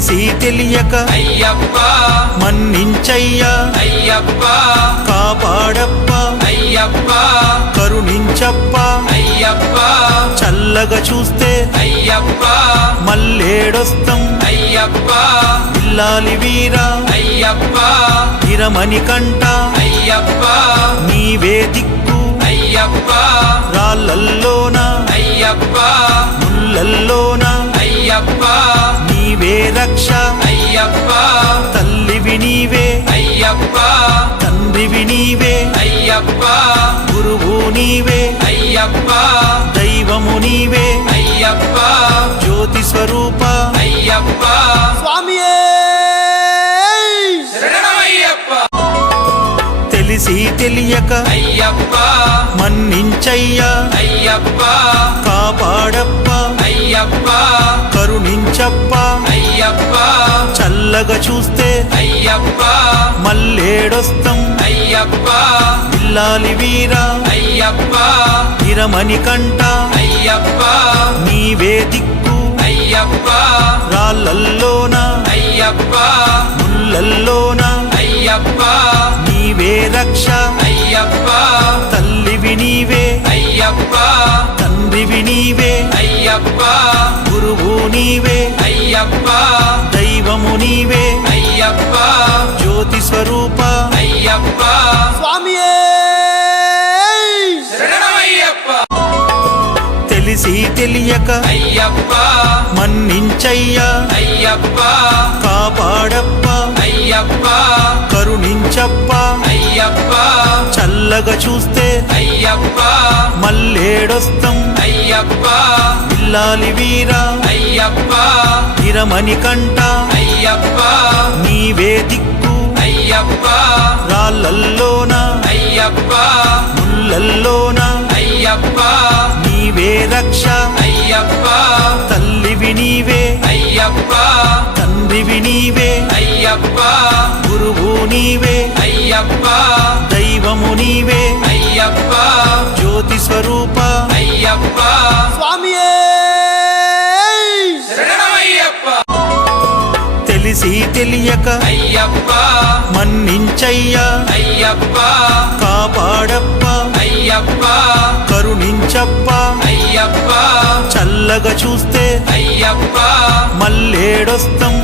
తెలిసి తెలియక అయ్యప్ప మన్నించయ్యా అయ్యప్ప కాపాడప్ప అయ్యప్ప కరుణించప్ప అయ్యప్ప చల్లగా చూస్తే అయ్యప్ప మల్లేడొస్తం అయ్యప్ప ఇల్లాలి వీరా అయ్యప్ప ఇరమణి కంట అయ్యప్ప నీవే దిక్కు అయ్యప్ప రాళ్ళల్లోన అయ్యప్ప ముళ్ళల్లోన అయ్యప్ప నీవే రక్ష అయ్యప్ప తల్లివి నీవే అయ్యప్ప తండ్రివి నీవే అయ్యప్ప గురువు నీవే అయ్యప్ప దైవము నీవే అయ్యప్ప జ్యోతి స్వరూప అయ్యప్ప స్వామియే శరణమయ్యప్ప తెలిసి తెలియక అయ్యప్ప మన్నించయ్యా అయ్యప్ప కాపాడప్ప అయ్యప్ప కరుణించప్ప అయ్యప్ప చల్లగా చూస్తే అయ్యప్ప మల్లేడొస్తం అయ్యప్ప ఇల్లాలి వీరా అయ్యప్ప ఇరమణి కంట అయ్యప్ప నీవే దిక్కు అయ్యప్ప రాళ్ళల్లోన అయ్యప్ప ముళ్ళల్లోన అయ్యప్ప నీవే రక్ష అయ్యప్ప తల్లివి నీవే అయ్యప్ప తండ్రివి నీవే అయ్యప్ప గురువు నీవే అయ్యప్ప దైవము నీవే అయ్యప్ప జ్యోతి స్వరూప అయ్యప్ప స్వామియే శరణమయ్యప్ప తెలిసి తెలియక అయ్యప్ప మన్నించయ్యా అయ్యప్ప కాపాడప్ప అయ్యప్ప కరుణించప్ప అయ్యప్ప చల్లగా చూస్తే అయ్యప్ప మల్లేడొస్తం అయ్యప్ప ఇల్లాలి వీరా అయ్యప్ప ఇరమణి కంట అయ్యప్ప నీవే దిక్కు అయ్యప్ప రాళ్ళల్లోన అయ్యప్ప ముళ్ళల్లోన అయ్యప్ప నీవే రక్ష అయ్యప్ప తల్లివి నీవే అయ్యప్ప తండ్రివి నీవే అయ్యప్ప గురువు నీవే అయ్యప్ప దైవము నీవే అయ్యప్ప జ్యోతి స్వరూప అయ్యప్ప స్వామియే శరణమయ్యప్ప తెలిసి తెలియక అయ్యప్ప మన్నించయ్యా అయ్యప్ప కాపాడప్ప అయ్యప్ప కరుణించప్ప అయ్యప్ప చల్లగా చూస్తే అయ్యప్ప మల్లేడొస్తం